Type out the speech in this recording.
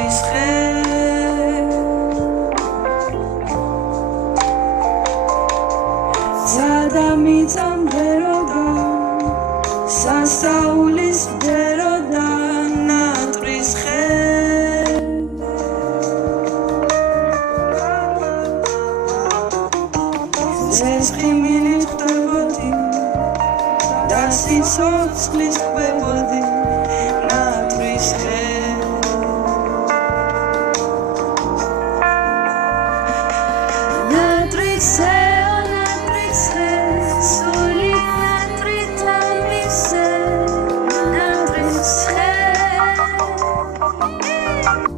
ნატრის ხე მიწამდეროდა სასაულის მდეროდა ნატრის ხე ცეცხლი მინით ხდებოდი და სიცოცხლის